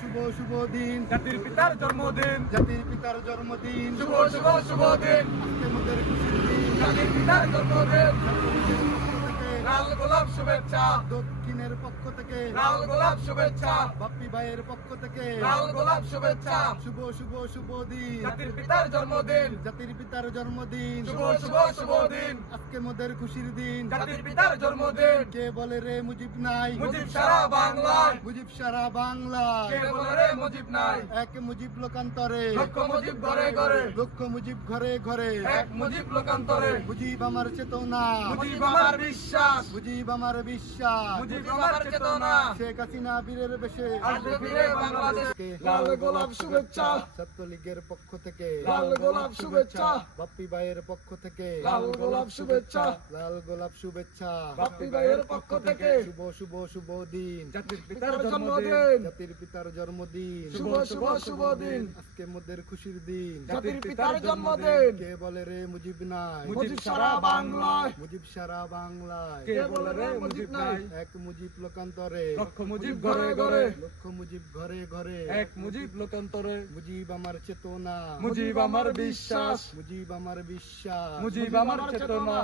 শুভ শুভ দিন, জাতির পিতার জন্মদিন, জাতির পিতার জন্মদিন, শুভ শুভ শুভ দিন, আজকে মোদের খুশির দিন। জাতির পিতার জন্মদিন, থেকে লাল গোলাপ শুভেচ্ছা, দক্ষিণের পক্ষ থেকে লাল গোলাপ শুভেচ্ছা, বাপ্পি ভাইয়ের পক্ষ থেকে লাল গোলাপ শুভেচ্ছা, শুভ শুভ শুভ দিন, জাতির পিতার জন্মদিন, জাতির পিতার জন্মদিন, শুভ শুভ শুভ দিন, আজকে মোদের খুশির দিন। জাতির পিতার জন্মদিন, কে বলে রে মুজিব নাই, মুজিব সারা বাংলায়, মুজিব সারা বাংলায়, কে বলে রে মুজিব নাই, এক মুজিব লোকান্তরে, লক্ষ মুজিব ঘরে ঘরে, লক্ষ মুজিব ঘরে ঘরে, এক মুজিব লোকান্তরে, মুজিব আমার চেতনা, মুজিব আমার বিশ্বাস, মুজিব আমার বিশ্বাস, মুজিব আমার চেতনা, শেখ হাসিনা বীরের বেশে আসবে ফিরে বাংলাদেশ। লাল গোলাপ শুভেচ্ছা, ছাত্রলীগের পক্ষ থেকে লাল গোলাপ শুভেচ্ছা, বাপ্পি ভাইয়ের পক্ষ থেকে লাল গোলাপ শুভেচ্ছা, লাল গোলাপ শুভেচ্ছা, বাপ্পি ভাইয়ের পক্ষ থেকে শুভ শুভ শুভ দিন, জাতির পিতার জন্মদিন, জাতির পিতার জন্মদিন, শুভ শুভ শুভ দিন, আজকে মোদের খুশির দিন। জাতির পিতার জন্মদিন, কে বলে রে মুজিব নাই, মুজিব সারা বাংলায়, মুজিব সারা বাংলায়, কে বলে রে মুজিব নাই, এক মুজিব লোকান্তরে, লক্ষ মুজিব ঘরে ঘরে, লক্ষ মুজিব ঘরে ঘরে, এক মুজিব লোকান্তরে, মুজিব আমার চেতনা, মুজিব আমার বিশ্বাস, মুজিব আমার বিশ্বাস, মুজিব আমার চেতনা।